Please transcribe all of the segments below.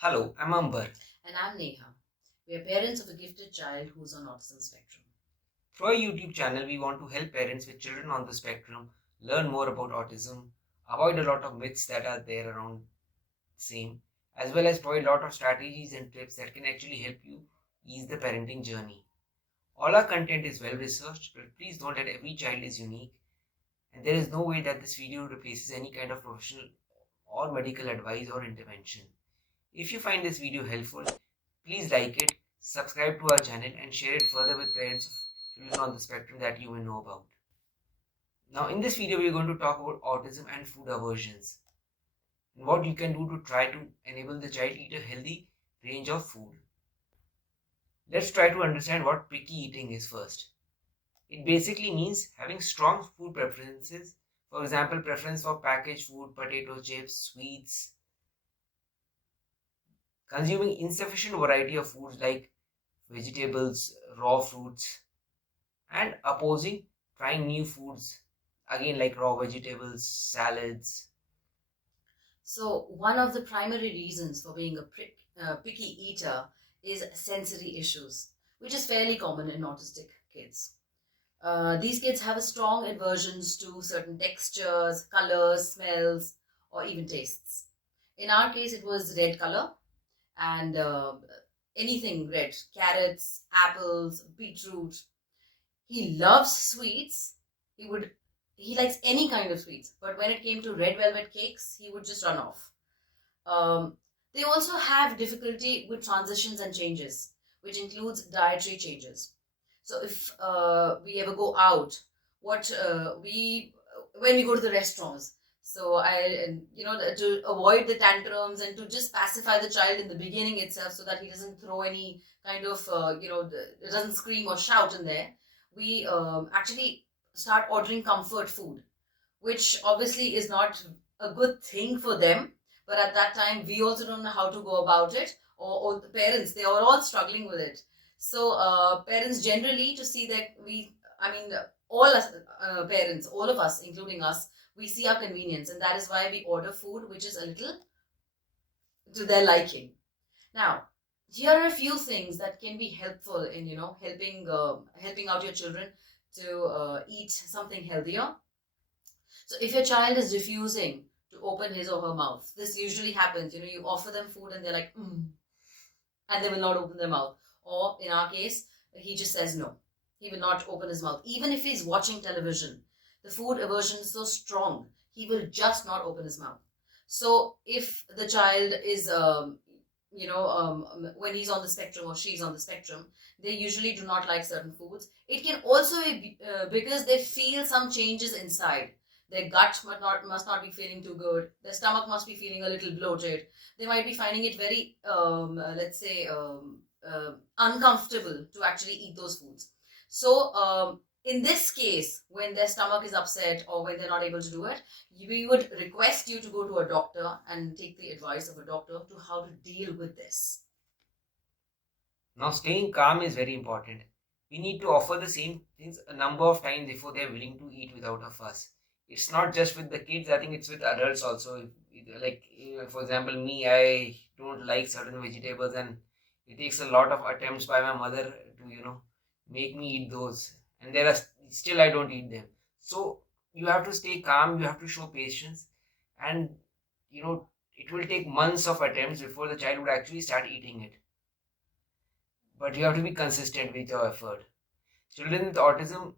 Hello, I'm Amber. And I'm Neha. We are parents of a gifted child who's on autism spectrum. Through our YouTube channel, we want to help parents with children on the spectrum learn more about autism, avoid a lot of myths that are there around the same, as well as provide a lot of strategies and tips that can actually help you ease the parenting journey. All our content is well researched, but please note that every child is unique, and there is no way that this video replaces any kind of professional or medical advice or intervention. If you find this video helpful, please like it, subscribe to our channel, and share it further with parents of children on the spectrum that you may know about. Now, in this video, we are going to talk about autism and food aversions and what you can do to try to enable the child eat a healthy range of food. Let's try to understand what picky eating is first. It basically means having strong food preferences, for example, preference for packaged food, potato chips, sweets, consuming insufficient variety of foods like vegetables, raw fruits, and opposing trying new foods, again like raw vegetables, salads. So, one of the primary reasons for being a picky eater is sensory issues, which is fairly common in autistic kids. These kids have a strong aversions to certain textures, colors, smells, or even tastes. In our case, it was red color and anything red, carrots, apples, beetroot. He loves sweets. He would he likes any kind of sweets, but when it came to red velvet cakes, he would just run off. Um, they also have difficulty with transitions and changes, which includes dietary changes. So if we ever go out, what we when we go to the restaurants, so to avoid the tantrums and to just pacify the child in the beginning itself, so that he doesn't throw any kind of doesn't scream or shout in there, we actually start ordering comfort food, which obviously is not a good thing for them. But at that time, we also don't know how to go about it, or the parents, they are all struggling with it. So, parents generally to see that all us parents, all of us, including us, we see our convenience, and that is why we order food which is a little to their liking. Now, here are a few things that can be helpful in helping out your children to eat something healthier. So if your child is refusing to open his or her mouth, this usually happens. You offer them food and they're like, and they will not open their mouth. Or in our case, he just says no. He will not open his mouth. Even if he's watching television, the food aversion is so strong, he will just not open his mouth. So if the child is, when he's on the spectrum or she's on the spectrum, they usually do not like certain foods. It can also be because they feel some changes inside. Their gut must not be feeling too good. Their stomach must be feeling a little bloated. They might be finding it very, uncomfortable to actually eat those foods. So, in this case, when their stomach is upset or when they're not able to do it, we would request you to go to a doctor and take the advice of a doctor to how to deal with this. Now, staying calm is very important. We need to offer the same things a number of times before they're willing to eat without a fuss. It's not just with the kids, I think it's with adults also. Like, for example, me, I don't like certain vegetables, and it takes a lot of attempts by my mother to, make me eat those. And there are still I don't eat them. So, you have to stay calm, you have to show patience, and, it will take months of attempts before the child would actually start eating it. But you have to be consistent with your effort. Children with autism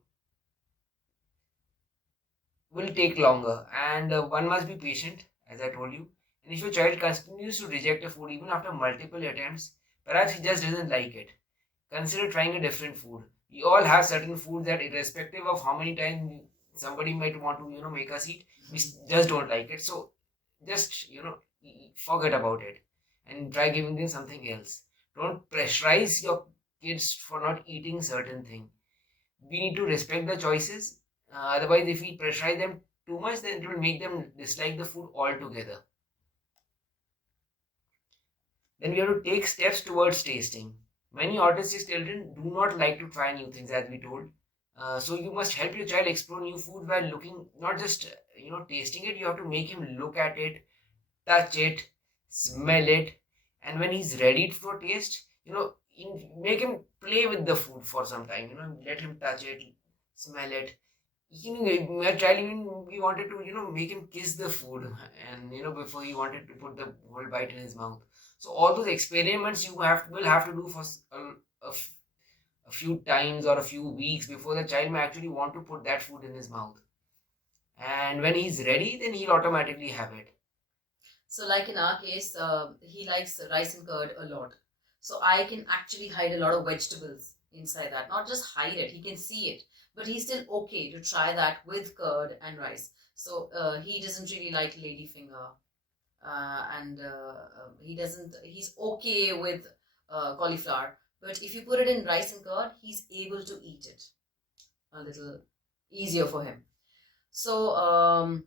will take longer, and one must be patient, as I told you. And if your child continues to reject a food even after multiple attempts, perhaps he just doesn't like it. Consider trying a different food. We all have certain foods that, irrespective of how many times somebody might want to, make us eat, we just don't like it. So just, forget about it and try giving them something else. Don't pressurize your kids for not eating certain thing. We need to respect the choices. Otherwise, if we pressurize them too much, then it will make them dislike the food altogether. Then we have to take steps towards tasting. Many autistic children do not like to try new things, as we told. So you must help your child explore new food while looking, not just tasting it. You have to make him look at it, touch it, smell it, And when he's ready for taste, make him play with the food for some time. Let him touch it, smell it. My child, even we wanted to make him kiss the food, and before he wanted to put the whole bite in his mouth. So all those experiments you will have to do for a few times or a few weeks before the child may actually want to put that food in his mouth. And when he's ready, then he'll automatically have it. So like in our case, he likes rice and curd a lot. So I can actually hide a lot of vegetables inside that. Not just hide it, he can see it. But he's still okay to try that with curd and rice. So he doesn't really like ladyfinger. And he's okay with cauliflower. But if you put it in rice and curd, he's able to eat it a little easier for him. So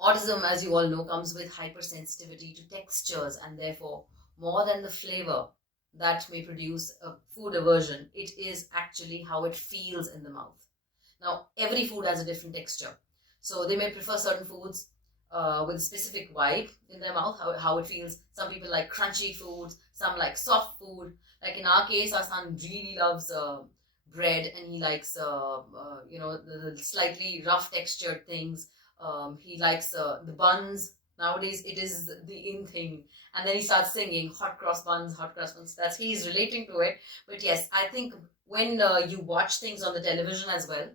autism, as you all know, comes with hypersensitivity to textures, and therefore more than the flavor that may produce a food aversion, it is actually how it feels in the mouth. Now, every food has a different texture. So they may prefer certain foods with a specific vibe in their mouth, how it feels. Some people like crunchy foods, some like soft food. Like in our case, our son really loves bread, and he likes the slightly rough textured things. He likes the buns. Nowadays it is the in thing, and then he starts singing hot cross buns, hot cross buns. That's he's relating to it. But yes, I think when you watch things on the television as well,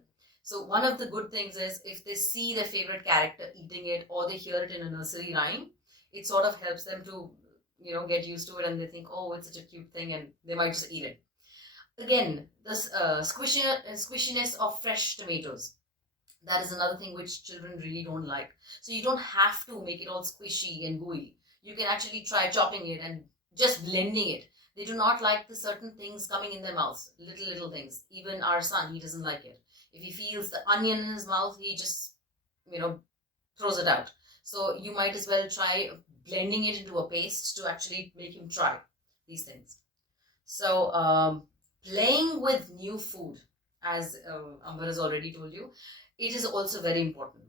so one of the good things is if they see their favorite character eating it, or they hear it in a nursery rhyme, it sort of helps them to get used to it, and they think, oh, it's such a cute thing, and they might just eat it. Again, this squishiness of fresh tomatoes, that is another thing which children really don't like. So you don't have to make it all squishy and gooey. You can actually try chopping it and just blending it. They do not like the certain things coming in their mouths, little things. Even our son, he doesn't like it. If he feels the onion in his mouth, he just throws it out. So you might as well try blending it into a paste to actually make him try these things. So playing with new food, as Amber has already told you, it is also very important.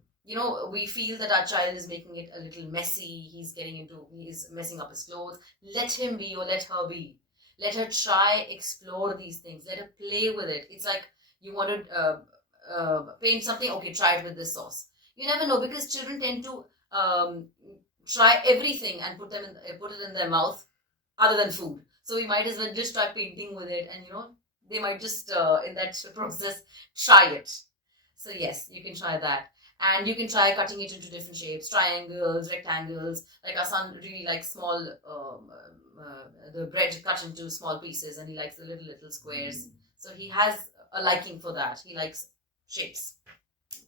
We feel that our child is making it a little messy. He's messing up his clothes. Let him be, or let her be. Let her try, explore these things. Let her play with it. It's like you want to paint something. Okay, try it with this sauce. You never know, because children tend to try everything and put it in their mouth other than food. So we might as well just try painting with it, and they might just in that process try it. So yes, you can try that. And you can try cutting it into different shapes, triangles, rectangles. Like our son really likes small, the bread cut into small pieces, and he likes the little squares. So he has a liking for that. He likes shapes.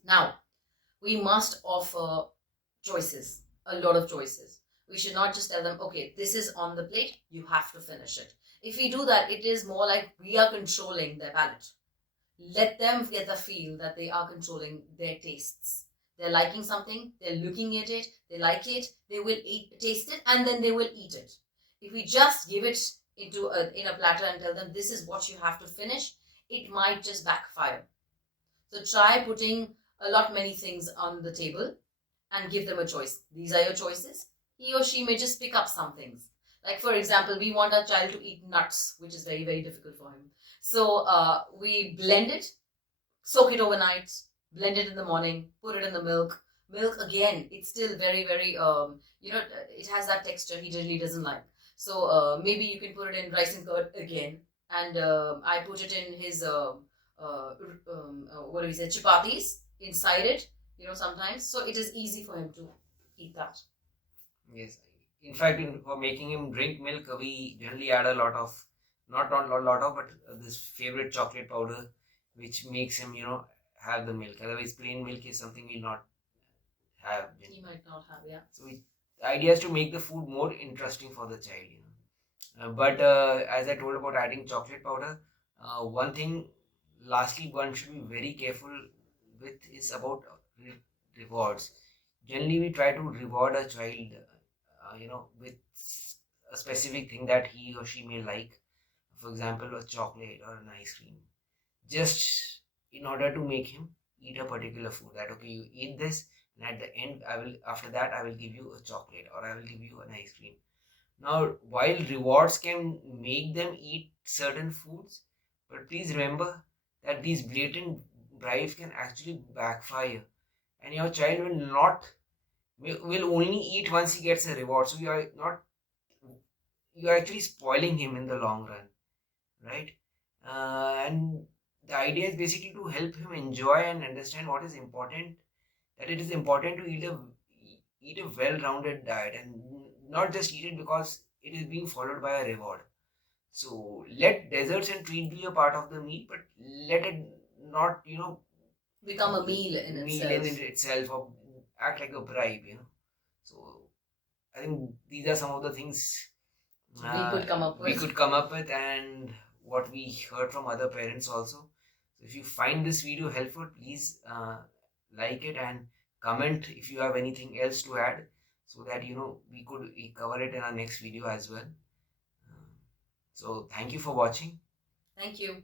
Now, we must offer choices, a lot of choices. We should not just tell them, okay, this is on the plate, you have to finish it. If we do that, it is more like we are controlling their palate. Let them get the feel that they are controlling their tastes. They're liking something, they're looking at it, they like it, they will taste it, and then they will eat it. If we just give it in a platter and tell them this is what you have to finish, it might just backfire. So try putting many things on the table and give them a choice. These are your choices. He or she may just pick up some things. Like, for example, we want our child to eat nuts, which is very, very difficult for him. So we blend it, soak it overnight, blend it in the morning, put it in the milk. Milk, again, it's still very, very, it has that texture he really doesn't like. So maybe you can put it in rice and curd again. And I put it in his, chapatis inside it, sometimes. So it is easy for him to eat that. Yes. In fact, for making him drink milk, we generally add a lot of, not a lot of, but this favorite chocolate powder, which makes him, have the milk. Otherwise, plain milk is something we'll not have. He might not have, yeah. So the idea is to make the food more interesting for the child. But as I told about adding chocolate powder, one thing, lastly, one should be very careful with is about rewards. Generally, we try to reward a child, with a specific thing that he or she may like. For example, a chocolate or an ice cream. Just in order to make him eat a particular food. That, okay, you eat this, and at the end, after that, I will give you a chocolate, or I will give you an ice cream. Now, while rewards can make them eat certain foods, but please remember that these blatant bribes can actually backfire, and your child will only eat once he gets a reward. So you're actually spoiling him in the long run, right? And the idea is basically to help him enjoy and understand what is important. That it is important to eat a well-rounded diet and not just eat it because it is being followed by a reward. So let desserts and treat be a part of the meal, but let it not become a meal in itself or act like a bribe. So I think these are some of the things we could come up with. And what we heard from other parents also. So if you find this video helpful, please like it and comment if you have anything else to add, so that we could cover it in our next video as well. So thank you for watching. Thank you.